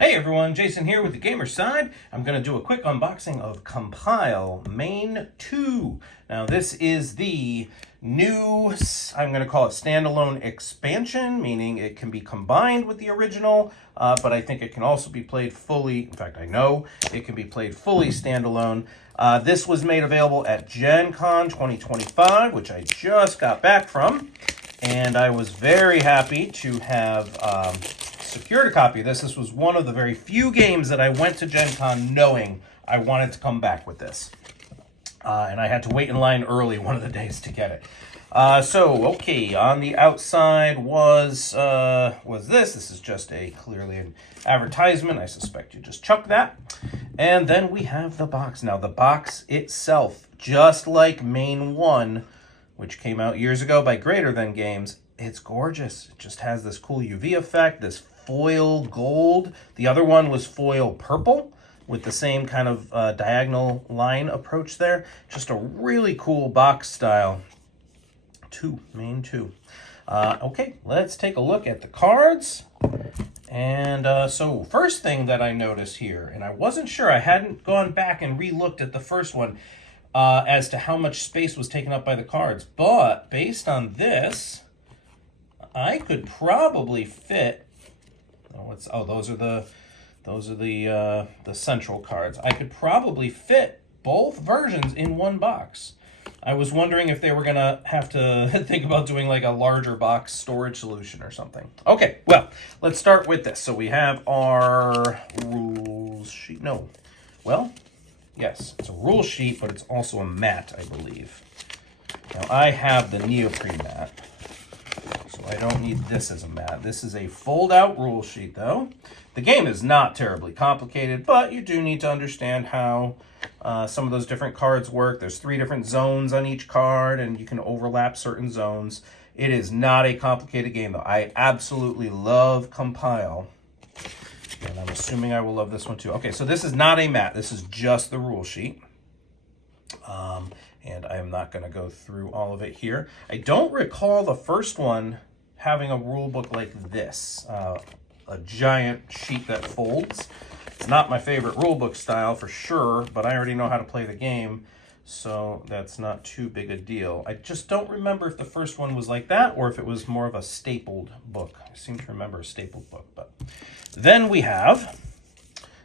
Hey everyone, Jason here with the Gamer Side. I'm going to do a quick unboxing of Compile Main 2. Now this is the new, I'm going to call it standalone expansion, meaning it can be combined with the original, but I think it can also be played fully, in fact I know it can be played fully standalone. This was made available at Gen Con 2025, which I just got back from, and I was very happy to have secured a copy of this. This was one of the very few games that I went to Gen Con knowing I wanted to come back with this. And I had to wait in line early one of the days to get it. Okay, on the outside was this. This is just clearly an advertisement. I suspect you just chucked that. And then we have the box. Now, the box itself, just like Main 1, which came out years ago by Greater Than Games, it's gorgeous. It just has this cool UV effect, this foil gold. The other one was foil purple with the same kind of diagonal line approach there. Just a really cool box style. Main 2. Okay, let's take a look at the cards. And so first thing that I noticed here, and I wasn't sure, I hadn't gone back and re-looked at the first one as to how much space was taken up by the cards, but based on this, I could probably fit. Those are the central cards. I could probably fit both versions in one box. I was wondering if they were gonna have to think about doing like a larger box storage solution or something. Okay, well, let's start with this. So we have our rules sheet. No, well, yes, it's a rule sheet, but it's also a mat, I believe. Now I have the neoprene mat, so I don't need this as a mat. This is a fold-out rule sheet, though. The game is not terribly complicated, but you do need to understand how some of those different cards work. There's 3 different zones on each card, and you can overlap certain zones. It is not a complicated game, though. I absolutely love Compile, and I'm assuming I will love this one, too. Okay, so this is not a mat. This is just the rule sheet. And I am not going to go through all of it here. I don't recall the first one having a rule book like this, a giant sheet that folds. It's not my favorite rule book style for sure, but I already know how to play the game, so that's not too big a deal. I just don't remember if the first one was like that or if it was more of a stapled book. I seem to remember a stapled book, but then we have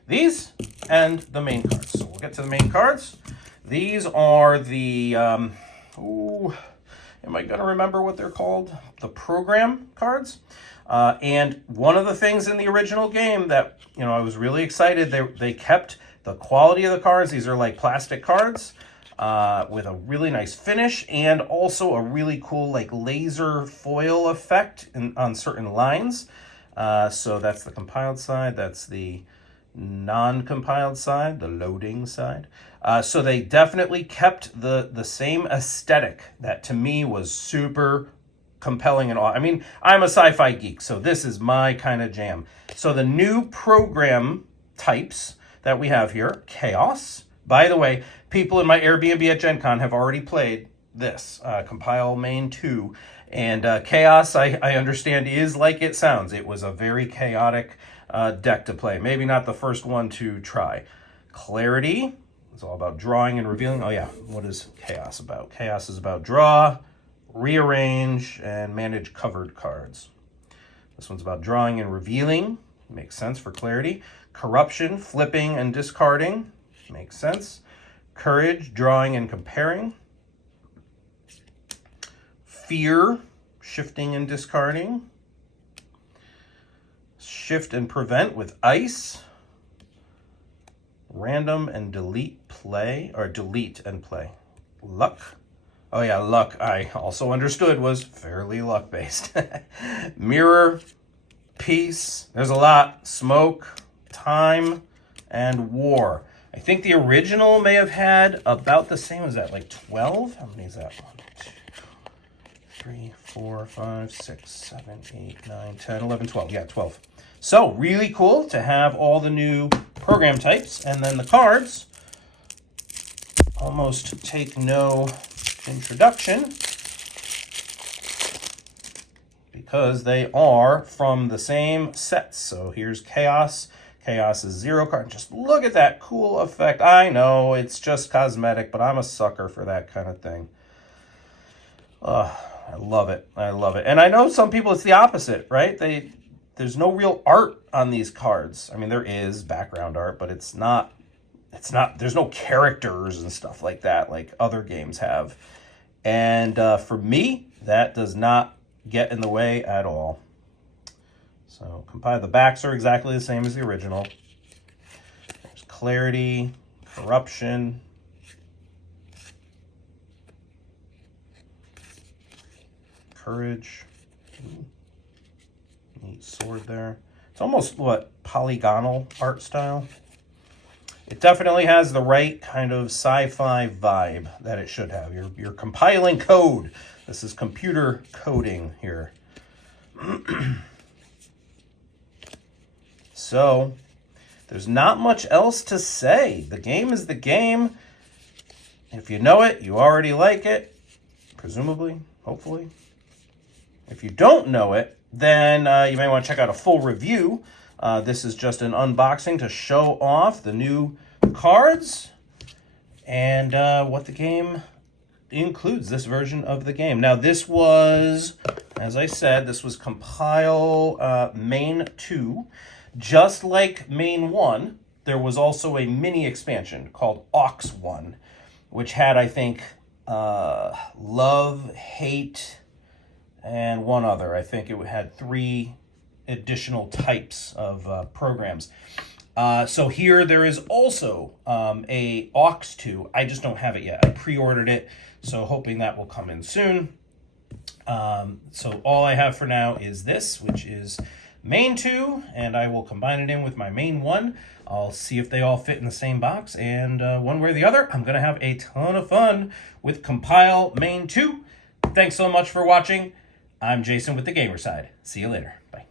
these and the main cards. So we'll get to the main cards. These are the, am I going to remember what they're called? The program cards. And one of the things in the original game that, I was really excited, they kept the quality of the cards. These are like plastic cards with a really nice finish and also a really cool like laser foil effect on certain lines. So that's the compiled side. That's the non-compiled side, the loading side. So they definitely kept the same aesthetic that to me was super compelling and I mean, I'm a sci-fi geek, so this is my kind of jam. So the new program types that we have here, Chaos. By the way, people in my Airbnb at Gen Con have already played this, Compile Main 2. And Chaos, I understand, is like it sounds. It was a very chaotic deck to play. Maybe not the first one to try. Clarity. It's all about drawing and revealing. Oh yeah, what is Chaos about? Chaos is about draw, rearrange, and manage covered cards. This one's about drawing and revealing. Makes sense for Clarity. Corruption, flipping and discarding. Makes sense. Courage, drawing and comparing. Fear, shifting and discarding. Shift and prevent with ice. Random and delete play, or delete and play. Luck. Oh yeah, luck, I also understood was fairly luck-based. Mirror, peace, there's a lot. Smoke, time, and war. I think the original may have had about the same as that, like 12? How many is that? 1, 2, 3, 4, 5, 6, 7, 8, 9, 10, 11, 12. Yeah, 12. So really cool to have all the new program types, and then the cards almost take no introduction because they are from the same sets. So here's Chaos, Chaos is 0 card. Just look at that cool effect. I know it's just cosmetic, but I'm a sucker for that kind of thing. I love it. I love it. And I know some people, it's the opposite, right? There's no real art on these cards. I mean, there is background art, but it's not, there's no characters and stuff like that like other games have. And for me, that does not get in the way at all. So compile, the backs are exactly the same as the original. There's clarity, corruption, courage. Ooh. Neat sword there. It's almost what, polygonal art style. It definitely has the right kind of sci-fi vibe that it should have. You're compiling code. This is computer coding here. So, there's not much else to say. The game is the game. If you know it, you already like it. Presumably, hopefully. If you don't know it, then you may want to check out a full review. This is just an unboxing to show off the new cards and what the game includes, this version of the game. Now, this was, as I said, this was Compile Main 2. Just like Main 1, there was also a mini expansion called Aux 1, which had, I think, Love, Hate, and one other. I think it had 3 additional types of programs. So here there is also a Aux 2. I just don't have it yet. I pre-ordered it, so hoping that will come in soon. So all I have for now is this, which is Main 2, and I will combine it in with my Main 1. I'll see if they all fit in the same box, and one way or the other, I'm going to have a ton of fun with Compile Main 2. Thanks so much for watching. I'm Jason with the Gamer Side. See you later. Bye.